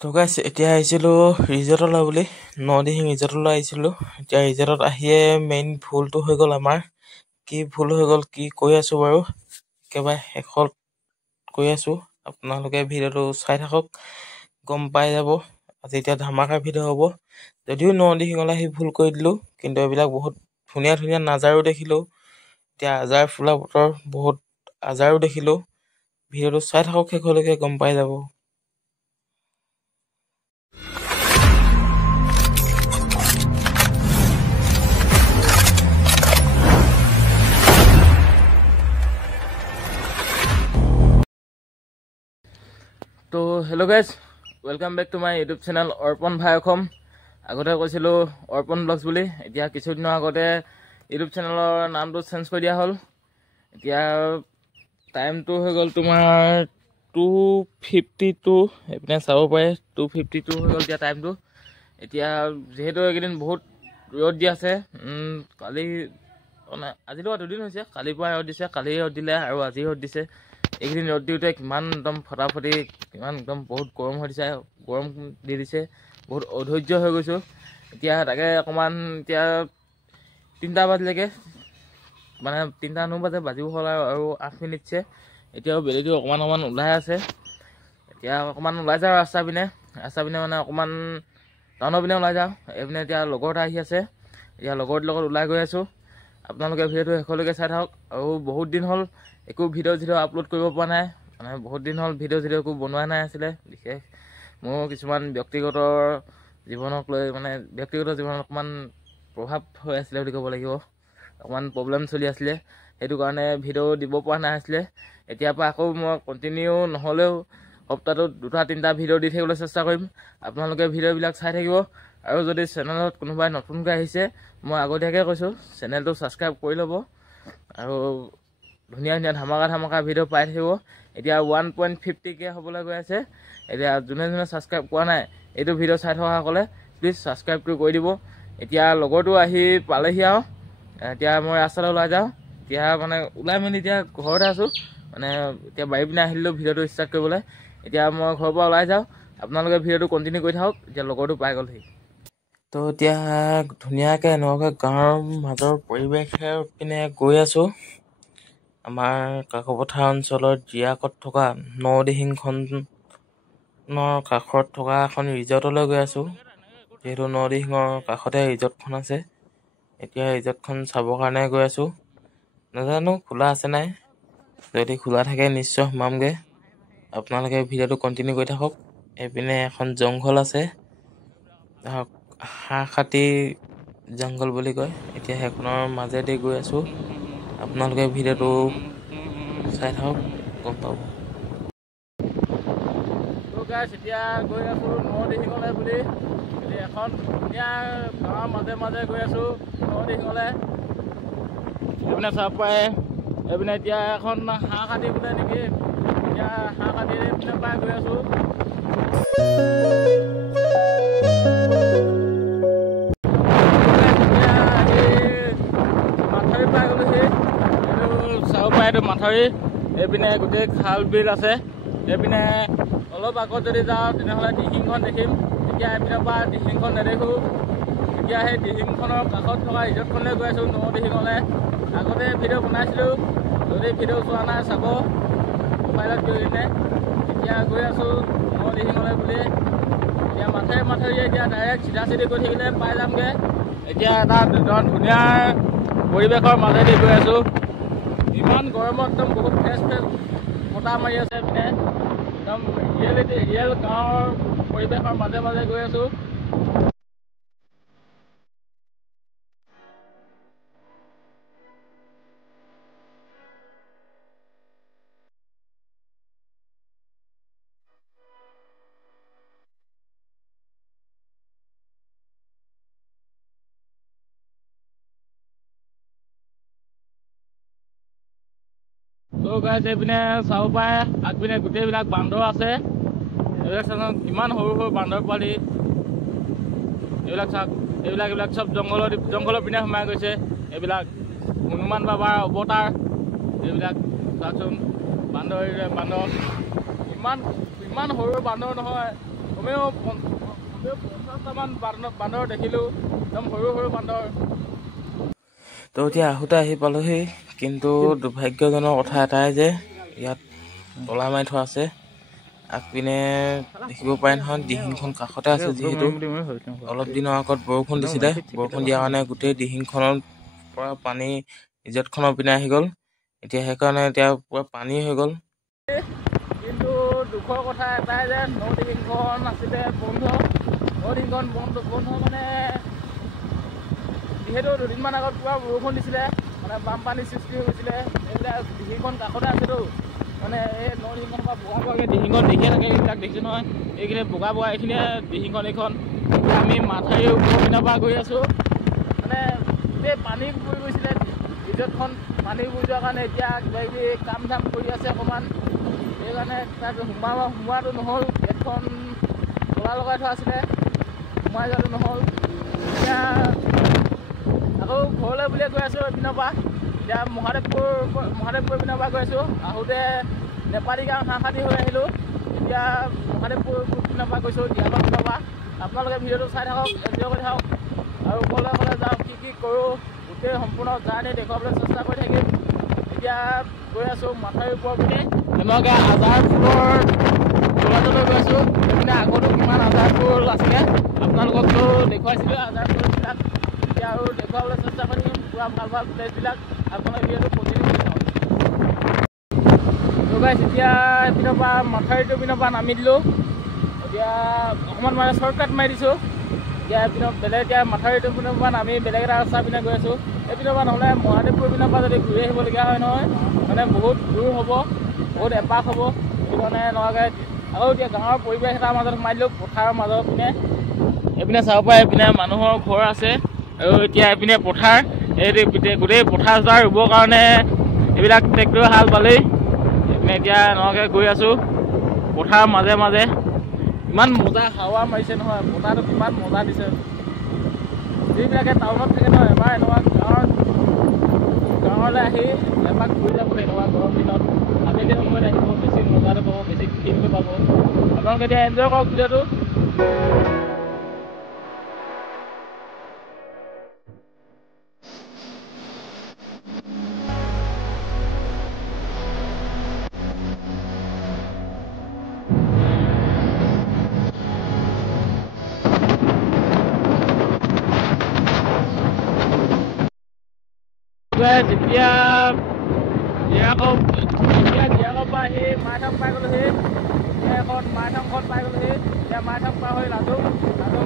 তো গাইছ এতিয়া আহিছিলোঁ ৰিজৰ্টলৈ বুলি নদিহিং ৰিজৰ্টলৈ আহিছিলোঁ। এতিয়া ৰিজৰ্টত আহিয়ে মেইন ভুলটো হৈ গ'ল আমাৰ। কি ভুল হৈ গ'ল কি কৈ আছোঁ বাৰু, একেবাৰে শেষত কৈ আছোঁ। আপোনালোকে ভিডিঅ'টো চাই থাকক, গম পাই যাব। আজি এতিয়া ধামাকাৰ ভিডিঅ' হ'ব। যদিও নদিহিঙলৈ আহি ভুল কৰি দিলোঁ, কিন্তু এইবিলাক বহুত ধুনীয়া ধুনীয়া নাজাৰো দেখিলোঁ। এতিয়া আজাৰ ফুলা বতৰ, বহুত আজাৰো দেখিলোঁ। ভিডিঅ'টো চাই থাকক, শেষলৈকে গম পাই যাব। তো hello' guys, welcome back to my YouTube channel Arpan ভাই অসম। আগতে কৈছিলোঁ অৰ্পণ ব্লগছ বুলি, এতিয়া কিছুদিনৰ আগতে ইউটিউব চেনেলৰ নামটো চেঞ্জ কৰি দিয়া হ'ল। এতিয়া টাইমটো হৈ গ'ল তোমাৰ 2:52, এইপিনে চাব পাৰে 2:52 হৈ গ'ল এতিয়া টাইমটো। এতিয়া যিহেতু এইকেইদিন বহুত ৰ'দ দি আছে, কালি মানে আজিতো 2 দিন হৈছে, কালিৰ পৰা ৰ'দ দিছে, কালি ৰ'দ দিলে আৰু আজি ৰ'দ দিছে। এইকেইদিন ৰ'দ দিওঁতে কিমান একদম ফটাফটি, কিমান একদম বহুত গৰম হৈ দিছে, গৰম দি দিছে, বহুত অধৈৰ্য হৈ গৈছোঁ। এতিয়া তাকে অকণমান এতিয়া 3টা বাজিলৈকে, মানে 3টা নবাজে বাজিব হ'ল আৰু 8 মিনিটছে। এতিয়াও বেলিটো অকণমান ওলাই আছে। এতিয়া অকণমান ওলাই যাওঁ ৰাস্তা পিনে মানে অকণমান টাউনৰ পিনে ওলাই যাওঁ। এইপিনে এতিয়া লগৰ এটা আহি আছে, এতিয়া লগৰটোৰ লগত ওলাই গৈ আছোঁ। আপোনালোকে ভিডিঅ'টো শেষলৈকে চাই থাকক। আৰু বহুত দিন হ'ল একো ভিডিঅ' আপলোড কৰিব পৰা নাই, মানে বহুত দিন হ'ল ভিডিঅ' একো বনোৱা নাই আছিলে। বিশেষ মোৰ কিছুমান ব্যক্তিগত জীৱনক লৈ, মানে ব্যক্তিগত জীৱনত অকণমান প্ৰভাৱ হৈ আছিলে বুলি ক'ব লাগিব। অকণমান প্ৰব্লেম চলি আছিলে, সেইটো কাৰণে ভিডিঅ' দিব পৰা নাই আছিলে। এতিয়াৰ পৰা আকৌ মই কণ্টিনিউ নহ'লেও সপ্তাহটোত 2-3টা ভিডিঅ' দি থাকিবলৈ চেষ্টা কৰিম। আপোনালোকে ভিডিঅ'বিলাক চাই থাকিব। আৰু যদি চেনেলত কোনোবাই নতুনকৈ আহিছে, মই আগতীয়াকৈ কৈছোঁ চেনেলটো ছাবস্ক্ৰাইব কৰি ল'ব আৰু ধুনীয়া ধুনীয়া ধামাকা ভিডিঅ' পাই থাকিব। এতিয়া 1.50K হ'বলৈ গৈ আছে। এতিয়া যোনে ছাবস্ক্ৰাইব কৰা নাই, এইটো ভিডিঅ' চাই থকাসকলে প্লিজ ছাবস্ক্ৰাইবটো কৰি দিব। এতিয়া লগৰটো আহি পালেহি আৰু এতিয়া মই ৰাস্তালৈ ওলাই যাওঁ। এতিয়া মানে ওলাই মেলি এতিয়া ঘৰতে আছোঁ, মানে এতিয়া বাৰী পিনে আহিলোঁ ভিডিঅ'টো ষ্টাৰ্ট কৰিবলৈ। এতিয়া মই ঘৰৰ পৰা ওলাই যাওঁ, আপোনালোকে ভিডিঅ'টো কণ্টিনিউ কৰি থাকক। এতিয়া লগৰটো পাই গ'লহি। তো এতিয়া ধুনীয়াকৈ এনেকুৱাকৈ গাঁৱৰ মাজৰ পৰিৱেশে পিনে গৈ আছোঁ। আমাৰ কাকপথাৰ অঞ্চলৰ জিয়াকত থকা নদিহিংখনৰ কাষত থকা এখন ৰিজৰ্টলৈ গৈ আছোঁ। যিহেতু নদিহিঙৰ কাষতে ৰিজৰ্টখন আছে, এতিয়া ৰিজৰ্টখন চাবৰ কাৰণে গৈ আছোঁ। নাজানো খোলা আছে নাই, যদি খোলা থাকে নিশ্চয় সোমামগৈ। আপোনালোকে ভিডিঅ'টো কণ্টিনিউ কৰি থাকক। এইপিনে এখন জংঘল আছে, ধৰক হাঁহখাতি জংঘল বুলি কয়। এতিয়া সেইখনৰ মাজেদি গৈ আছোঁ। আপোনালোকে ভিডিঅ'টো চাই থাকক, গম পাব। এতিয়া গৈ আছোঁ নদিহিঙলৈ বুলি, এখন ধুনীয়া গাঁৱৰ মাজে গৈ আছোঁ নদিহিঙলৈ। এইপিনে চাব পাৰে, এইপিনে এতিয়া এখন হাঁহ কাটি বোলে নেকি, এতিয়া হাঁহ কাটি পিনে পাই গৈ আছোঁ। মাথাউৰি পাই গ'লোহি, এইটো চাব পাৰে, এইটো মাথাউৰি। এইপিনে গোটেই খাল বিল আছে। এইপিনে অলপ আগত যদি যাওঁ তেনেহ'লে দিহিংখন দেখিম। এতিয়া এইপিনৰ পৰা দিহিংখন নেদেখোঁ। এতিয়া সেই দিহিংখনৰ কাষত থকা ৰিজৰ্টখনলৈ গৈ আছোঁ নদিহিঙলৈ। আগতে ভিডিঅ' বনাইছিলোঁ, যদি ভিডিঅ' চোৱা নাই চাব মোবাইলত গৈ কিনে। এতিয়া গৈ আছোঁ নদিহিঙলৈ বুলি। এতিয়া মাথাউৰিয়ে এতিয়া ডাইৰেক্ট চিধা গৈ থাকিলে পাই যামগৈ। এতিয়া এটা ধুনীয়া পৰিৱেশৰ মাজেদি গৈ আছোঁ। ইমান গৰমত একদম বহুত ফ্ৰেছ বতাহ মাৰি আছে। পিনে একদম ৰিয়েল গাঁৱৰ পৰিৱেশৰ মাজে গৈ আছোঁ। তো গাইজ এইপিনে চাব পাৰে, আগপিনে গোটেইবিলাক বান্দৰ আছে। এইবিলাক চাওক কিমান সৰু বান্দৰ পোৱালি। এইবিলাক চাওক, এইবিলাক চব জংঘলৰ পিনে সোমাই গৈছে। এইবিলাক হনুমান বাবাৰ অৱতাৰ। এইবিলাক চাওকচোন, বান্দৰ ইমান সৰু বান্দৰ নহয়, কমেও 50টামান বান্দৰ দেখিলোঁ, একদম সৰু সৰু বান্দৰ। তো এতিয়া আহোঁতে আহি পালোহি, কিন্তু দুৰ্ভাগ্যজনক কথা এটাই যে ইয়াত তলা মাৰি থোৱা আছে। আগপিনে দেখিব পাৰে নহয়, দিহিংখন কাষতে আছে। যিহেতু অলপ দিনৰ আগত বৰষুণ দিছিলে, বৰষুণ দিয়াৰ কাৰণে গোটেই দিহিংখনৰ পৰা পানী ইজতখনৰ পিনে আহি গ'ল। এতিয়া সেইকাৰণে এতিয়া পুৰা পানী হৈ গ'ল। কিন্তু দুখৰ কথা এটাই যে নদীখন আছিলে বন্ধ। নদীখন বন্ধ মানে যিহেতু দুদিনমান আগত পুৰা বৰষুণ দিছিলে, মানে বানপানীৰ সৃষ্টি হৈছিলে। এইবিলাক দিহিংখন কাষতে আছেতো, মানে এই নদীখনৰ পৰা বগা বগাকৈ দিহিংখন দেখিয়ে থাকে। এইবিলাক দেখিছোঁ নহয়, এইখিনি বগা বগা এইখিনিয়ে দিহিংখন। এইখন এতিয়া আমি মাথাউৰিৰ ওপৰৰ পিনৰ পৰা গৈ আছোঁ। মানে গোটেই পানী পৰি গৈছিলে ৰিজৰ্টখন, পানী পৰি যোৱাৰ কাৰণে এতিয়া কিবা কিবি কাম চাম কৰি আছে অকণমান। সেইকাৰণে তাত সোমোৱাটো নহ'ল। গেটখন তলা লগাই থোৱা আছিলে, সোমাই যোৱাটো নহ'ল। এতিয়া আকৌ ঘৰলৈ বুলিয়ে গৈ আছোঁ এইপিনৰ পৰা। এতিয়া মহাদেৱপুৰ পিনৰ পৰা গৈ আছোঁ। আহোঁতে নেপালী গাঁও হাঁহখাতি হৈ আহিলোঁ। এতিয়া মহাদেৱপুৰ পিনৰ পৰা গৈছোঁ, দিয়াগৰ পিনৰ পৰা। আপোনালোকে ভিডিঅ'টো চাই থাকক, এনজয় কৰি থাকক, আৰু অকলে যাওঁ, কি কৰোঁ গোটেই সম্পূৰ্ণ জাৰ্ণি দেখুৱাবলৈ চেষ্টা কৰি থাকিম। এতিয়া গৈ আছোঁ মাথাউৰিৰ ওপৰৰ পিনে। এনেকুৱাকৈ আজাৰ ফুলৰ তলাতলৈ গৈ আছোঁ। সেইপিনে আগতো কিমান আজাৰ ফুল আছিলে, আপোনালোককতো দেখুৱাইছিলোঁ আজাৰ ফুলবিলাক। এতিয়া আৰু দেখুৱাবলৈ চেষ্টা কৰি থাকিম পুৰা ভাল ভাল প্লেচবিলাক। আপোনালোকে ভিডিঅ'টো কণ্টিনিউ কৰি থাকক। এতিয়া এইপিনৰ পৰা মাথাউৰিটোৰ পিনৰ পৰা নামি দিলোঁ। এতিয়া অকণমান মানে শ্বৰ্টকাট মাৰি দিছোঁ। এতিয়া এইপিনৰ বেলেগ এতিয়া মাথাউৰিটোৰ পিনৰ পৰা নামি বেলেগ এটা ৰাস্তাৰ পিনে গৈ আছোঁ। এইপিনৰ পৰা নহ'লে মহাদেৱপুৰ পিনৰ পৰা যদি ঘূৰি আহিবলগীয়া হয় নহয়, মানে বহুত দূৰ হ'ব, বহুত এপাক হ'ব। সেইটো কাৰণে এনেকুৱাকৈ আকৌ এতিয়া গাঁৱৰ পৰিৱেশ এটাৰ মাজত সোমাই দিলোঁ, পথাৰৰ মাজৰ পিনে। এইপিনে চাব পাৰে, এইপিনে মানুহৰ ঘৰ আছে, আৰু এতিয়া এইপিনে পথাৰ। এই গোটেই পথাৰ চথাৰ ৰুবৰ কাৰণে এইবিলাক ট্ৰেক্টৰ হাল বালেই। এইপিনে এতিয়া এনেকুৱাকৈ গৈ আছোঁ পথাৰৰ মাজে মাজে। ইমান মজা হাৱা মাৰিছে নহয়, বতাহটো কিমান মজা দিছে। যিবিলাকে টাউনত থাকে নহয়, এবাৰ এনেকুৱা গাঁৱলৈ আহি এপাক ঘূৰি যাব, এনেকুৱা গৰম দিনত আবেলি সময়ত আহিব, বেছি মজাটো পাব, বেছি ফিলটো পাব। আপোনালোকে এতিয়া এনজয় কৰক ভিডিঅ'টো। যেতিয়া দিয়াকৰ পৰা আহি মাইথং পাই গ'লোহি। এখন মাইথংখন পাই গ'লোহি। এতিয়া মাইথং পাৰ হৈ লাজুং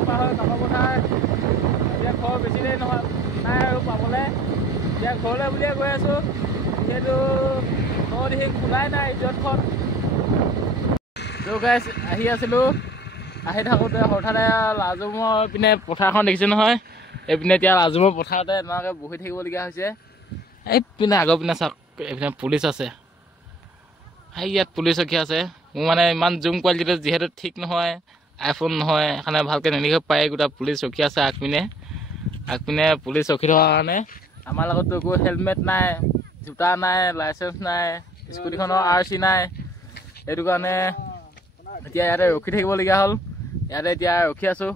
পাৰ হৈ কাকপথাৰ। এতিয়া ঘৰ বেছি দেৰি নহয় নাই আৰু পাবলৈ। এতিয়া ঘৰলৈ বুলিয়ে গৈ আছোঁ, যিহেতু নদিহিং খোলাই নাই ৰিজৰ্টখন। গাইছ আহি আছিলোঁ, আহি থাকোঁতে হঠাতে লাজুঙৰ পিনে পথাৰখন দেখিছে নহয়। এইপিনে এতিয়া লাজুঙৰ পথাৰতে এনেকুৱাকৈ বহি থাকিবলগীয়া হৈছে। এইপিনে আগৰ পিনে চাওক, এইপিনে পুলিচ আছে। ইয়াত পুলিচ ৰখি আছে। মোৰ মানে ইমান জুম কোৱালিটিটো যিহেতু ঠিক নহয়, আইফোন নহয়, সেইকাৰণে ভালকৈ নেদেখিব পাৰে। গোটা পুলিচ ৰখি আছে আগপিনে পুলিচ ৰখি থকাৰ কাৰণে। আমাৰ লগততো একো হেলমেট নাই, জোতা নাই, লাইচেঞ্চ নাই, স্কুটিখনৰ RC নাই। সেইটো কাৰণে এতিয়া ইয়াতে ৰখি থাকিবলগীয়া হ'ল। ইয়াতে এতিয়া ৰখি আছোঁ,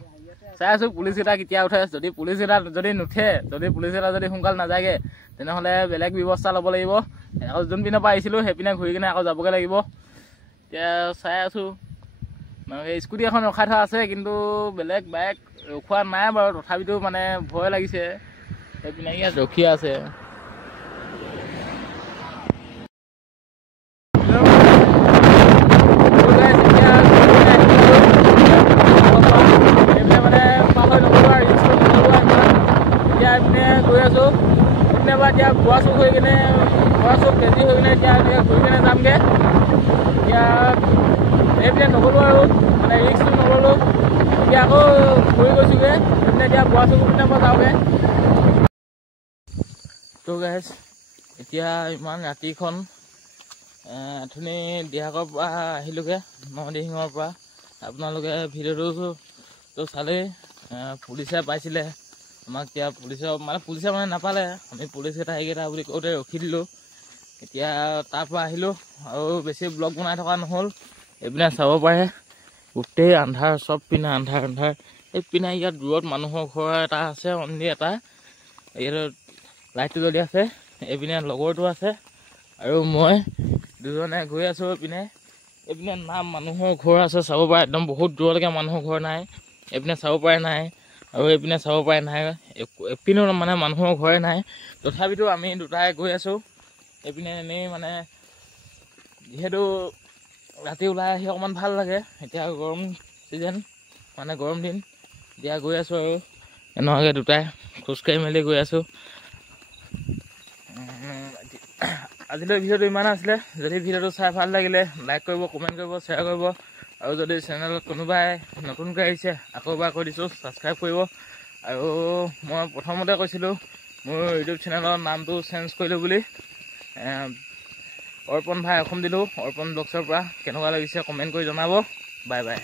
চাই আছোঁ পুলিচকেইটা কেতিয়া উঠে। যদি পুলিচকেইটা নুঠে, পুলিচকেইটা যদি সোনকালে নাযায়গৈ, তেনেহ'লে বেলেগ ব্যৱস্থা ল'ব লাগিব। আকৌ যোন পিনৰ পৰা আহিছিলোঁ সেইপিনে ঘূৰি কিনে আকৌ যাবগৈ লাগিব। এতিয়া চাই আছোঁ, সেই স্কুটি এখন ৰখাই থোৱা আছে, কিন্তু বেলেগ বাইক ৰখোৱা নাই বাৰু। তথাপিতো মানে ভয় লাগিছে। সেইপিনে ইয়াত ৰখি আছে। গৈ আছোঁ কেতিয়াবা এতিয়া গোৱা চুক হৈ কিনে বেজি হৈ কিনে এতিয়া ঘূৰি কিনে যামগৈ। এতিয়া এইপিনে নগ'লোঁ আৰু, মানে ৰিক্সটো নগ'লোঁ। এতিয়া আকৌ ঘূৰি গৈছোঁগৈ এইপিনে। এতিয়া গোৱা চুক পিনে মই যাওঁগৈ। তো গাইছ এতিয়া ইমান ৰাতিখন অথনি দিহাকৰ পৰা আহিলোঁগৈ, নদিহিঙৰ পৰা। আপোনালোকে ভিডিঅ'টো চালেই, পুলিচে পাইছিলে আমাক। এতিয়া পুলিচে নাপালে, আমি পুলিচকেইটা সেইকেইটা বুলি কওঁতে ৰখি দিলোঁ। এতিয়া তাৰ পৰা আহিলোঁ, আৰু বেছি ব্লগ বনাই থকা নহ'ল। এইপিনে চাব পাৰে, গোটেই আন্ধাৰ, চব পিনে আন্ধাৰ আন্ধাৰ। এই পিনে ইয়াত দূৰত মানুহৰ ঘৰ এটা আছে, অনলি এটা। ইয়াত লাইটটো জ্বলি আছে। এইপিনে লগৰটো আছে আৰু মই দুজনে গৈ আছোঁ। এইপিনে নাম মানুহৰ ঘৰ আছে, চাব পাৰে। একদম বহুত দূৰলৈকে মানুহৰ ঘৰ নাই। এইপিনে চাব পাৰে নাই, আৰু এইপিনে চাব পাৰে নাই। এপিনেও মানে মানুহৰ ঘৰে নাই। তথাপিতো আমি দুটাই গৈ আছোঁ। এইপিনে এনেই মানে যিহেতু ৰাতি ওলাই আহি অকণমান ভাল লাগে। এতিয়া গৰম ছিজন, মানে গৰম দিন। এতিয়া গৈ আছোঁ আৰু এনেকুৱাকৈ দুটাই খোজকাঢ়ি মেলি গৈ আছোঁ। আজিলৈ ভিডিঅ'টো ইমান আছিলে। যদি ভিডিঅ'টো চাই ভাল লাগিলে লাইক কৰিব, কমেণ্ট কৰিব, শ্বেয়াৰ কৰিব। আৰু যদি চেনেলত কোনোবাই নতুনকৈ আহিছে আকৌ এবাৰ কৈ দিছোঁ, ছাবস্ক্ৰাইব কৰিব। আৰু মই প্ৰথমতে কৈছিলোঁ মোৰ ইউটিউব চেনেলৰ নামটো চেঞ্জ কৰিলোঁ বুলি। অৰ্পণ ভাই অসম দিলোঁ, অৰ্পণ ব্লগছৰ পৰা। কেনেকুৱা লাগিছে কমেণ্ট কৰি জনাব। Bye bye.